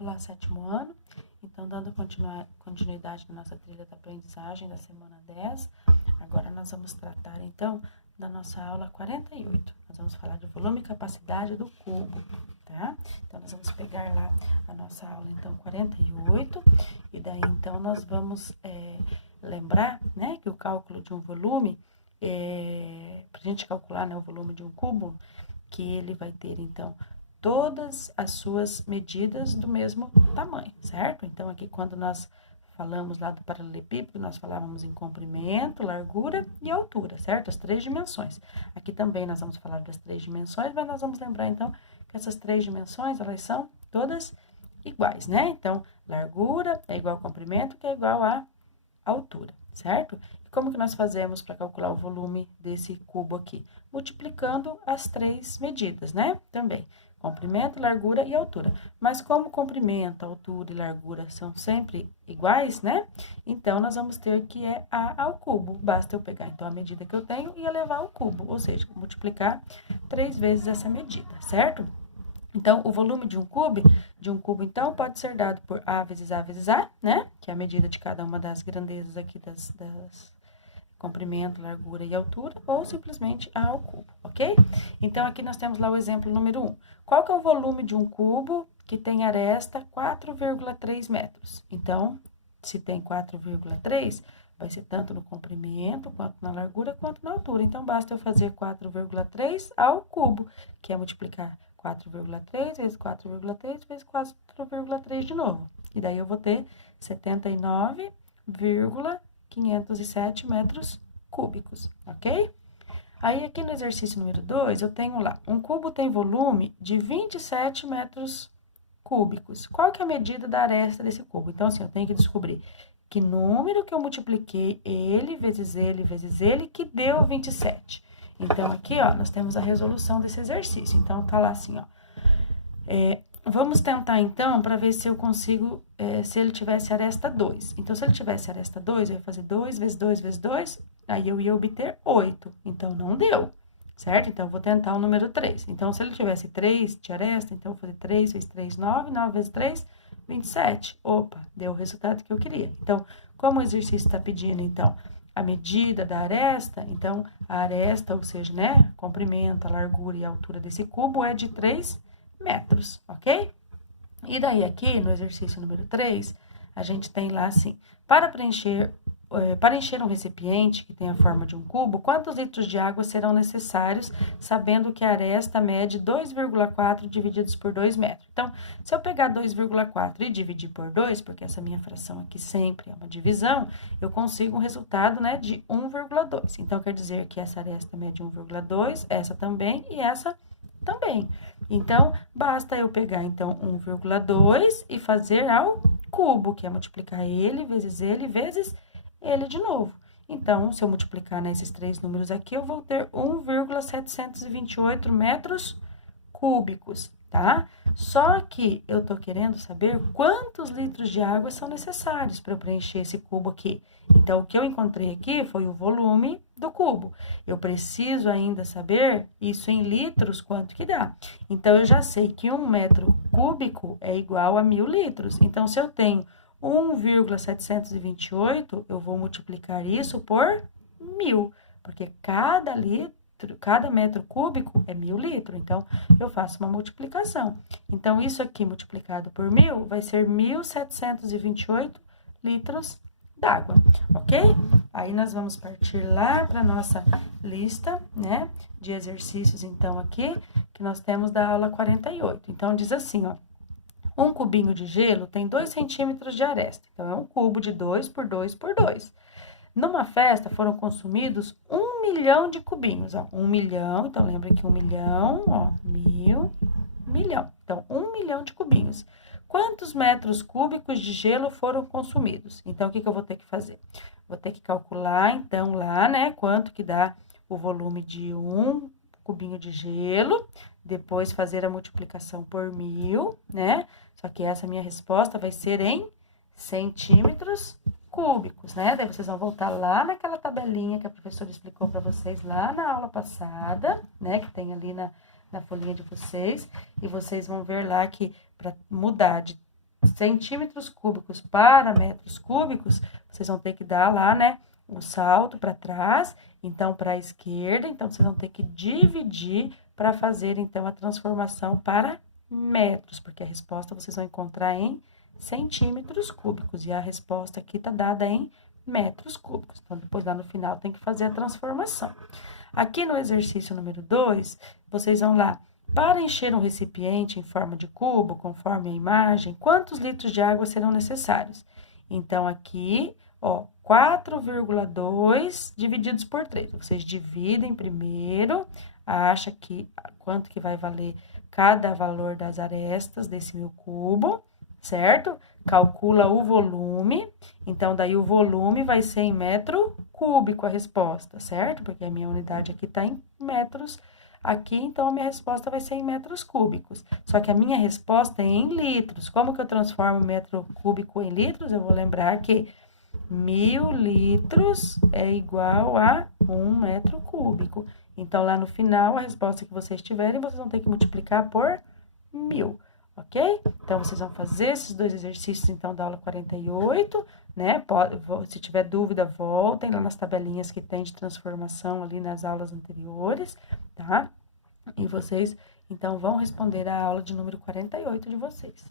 Olá, sétimo ano. Então, dando continuidade na nossa trilha da aprendizagem da semana 10, agora nós vamos tratar, então, da nossa aula 48. Nós vamos falar de volume e capacidade do cubo, tá? Então, nós vamos pegar lá a nossa aula, então, 48, e daí, então, nós vamos lembrar, né, que o cálculo de um volume, para a gente calcular, né, o volume de um cubo, que ele vai ter, então, todas as suas medidas do mesmo tamanho, certo? Então, aqui quando nós falamos lá do paralelepípedo, nós falávamos em comprimento, largura e altura, certo? As três dimensões. Aqui também nós vamos falar das três dimensões, mas nós vamos lembrar, então, que essas três dimensões, elas são todas iguais, né? Então, largura é igual a comprimento, que é igual a altura, certo? E como que nós fazemos para calcular o volume desse cubo aqui? Multiplicando as três medidas, né? Também. Comprimento, largura e altura. Mas como comprimento, altura e largura são sempre iguais, né? Então, nós vamos ter que A ao cubo. Basta eu pegar, então, a medida que eu tenho e elevar ao cubo. Ou seja, multiplicar 3 vezes essa medida, certo? Então, o volume de um cubo, então, pode ser dado por A, vezes A, né? Que é a medida de cada uma das grandezas aqui das comprimento, largura e altura, ou simplesmente A ao cubo, ok? Então, aqui nós temos lá o exemplo número 1. Qual que é o volume de um cubo que tem aresta 4,3 metros? Então, se tem 4,3, vai ser tanto no comprimento, quanto na largura, quanto na altura. Então, basta eu fazer 4,3 ao cubo, que é multiplicar 4,3 vezes 4,3 vezes 4,3 de novo. E daí, eu vou ter 79,507 metros cúbicos, ok? Aí, aqui no exercício número 2, eu tenho lá, um cubo tem volume de 27 metros cúbicos. Qual que é a medida da aresta desse cubo? Então, assim, eu tenho que descobrir que número que eu multipliquei ele, vezes ele, que deu 27. Então, aqui, ó, nós temos a resolução desse exercício. Então, tá lá assim, ó. Vamos tentar, então, para ver se eu consigo, se ele tivesse aresta 2. Então, se ele tivesse aresta 2, eu ia fazer 2 vezes 2 vezes 2, aí eu ia obter 8. Então, não deu, certo? Então, eu vou tentar o número 3. Então, se ele tivesse 3 de aresta, então, eu vou fazer 3 vezes 3, 9, 9 vezes 3, 27. Opa, deu o resultado que eu queria. Então, como o exercício está pedindo, então, a medida da aresta, então, a aresta, ou seja, né, comprimento, a largura e a altura desse cubo é de 3 metros, ok? E daí aqui, no exercício número 3, a gente tem lá assim, para encher um recipiente que tem a forma de um cubo, quantos litros de água serão necessários, sabendo que a aresta mede 2,4 divididos por 2 metros? Então, se eu pegar 2,4 e dividir por 2, porque essa minha fração aqui sempre é uma divisão, eu consigo um resultado, né, de 1,2. Então, quer dizer que essa aresta mede 1,2, essa também e essa também. Então, basta eu pegar, então, 1,2 e fazer ao cubo, que é multiplicar ele vezes ele de novo. Então, se eu multiplicar nesses três números aqui, eu vou ter 1,728 metros cúbicos, tá? Só que eu tô querendo saber quantos litros de água são necessários para eu preencher esse cubo aqui. Então, o que eu encontrei aqui foi o volume do cubo. Eu preciso ainda saber isso em litros, quanto que dá. Então, eu já sei que 1 metro cúbico é igual a 1.000 litros. Então, se eu tenho 1,728, eu vou multiplicar isso por 1.000, porque cada metro cúbico é 1.000 litros. Então, eu faço uma multiplicação. Então, isso aqui multiplicado por 1.000 vai ser 1.728 litros d'água, ok? Aí, nós vamos partir lá para nossa lista, né, de exercícios, então, aqui, que nós temos da aula 48. Então, diz assim, ó, um cubinho de gelo tem 2 centímetros de aresta. Então, é um cubo de 2 por 2 por 2. Numa festa, foram consumidos 1 milhão de cubinhos, ó, 1 milhão, então, lembra que 1 milhão, ó, 1.000, milhão. Então, 1 milhão de cubinhos. Quantos metros cúbicos de gelo foram consumidos? Então, o que eu vou ter que fazer? Vou ter que calcular, então, lá, né, quanto que dá o volume de um cubinho de gelo, depois fazer a multiplicação por 1.000, né? Só que essa minha resposta vai ser em centímetros cúbicos, né? Daí vocês vão voltar lá naquela tabelinha que a professora explicou para vocês lá na aula passada, né? Que tem ali na folhinha de vocês, e vocês vão ver lá que para mudar de centímetros cúbicos para metros cúbicos, vocês vão ter que dar lá, né, o salto para trás, então, para a esquerda, então, vocês vão ter que dividir para fazer, então, a transformação para metros, porque a resposta vocês vão encontrar em centímetros cúbicos, e a resposta aqui tá dada em metros cúbicos. Então, depois lá no final tem que fazer a transformação. Aqui no exercício número 2, vocês vão lá, para encher um recipiente em forma de cubo, conforme a imagem, quantos litros de água serão necessários? Então, aqui, ó, 4,2 divididos por 3. Vocês dividem primeiro, acha que quanto que vai valer cada valor das arestas desse meu cubo, certo? Calcula o volume, então, daí o volume vai ser em metro cúbico a resposta, certo? Porque a minha unidade aqui tá em metros aqui, então, a minha resposta vai ser em metros cúbicos. Só que a minha resposta é em litros. Como que eu transformo metro cúbico em litros? Eu vou lembrar que 1.000 litros é igual a 1 metro cúbico. Então, lá no final, a resposta que vocês tiverem, vocês vão ter que multiplicar por 1.000, ok? Então, vocês vão fazer esses dois exercícios, então, da aula 48, né? Se tiver dúvida, voltem lá nas tabelinhas que tem de transformação ali nas aulas anteriores, tá? E vocês, então, vão responder a aula de número 48 de vocês.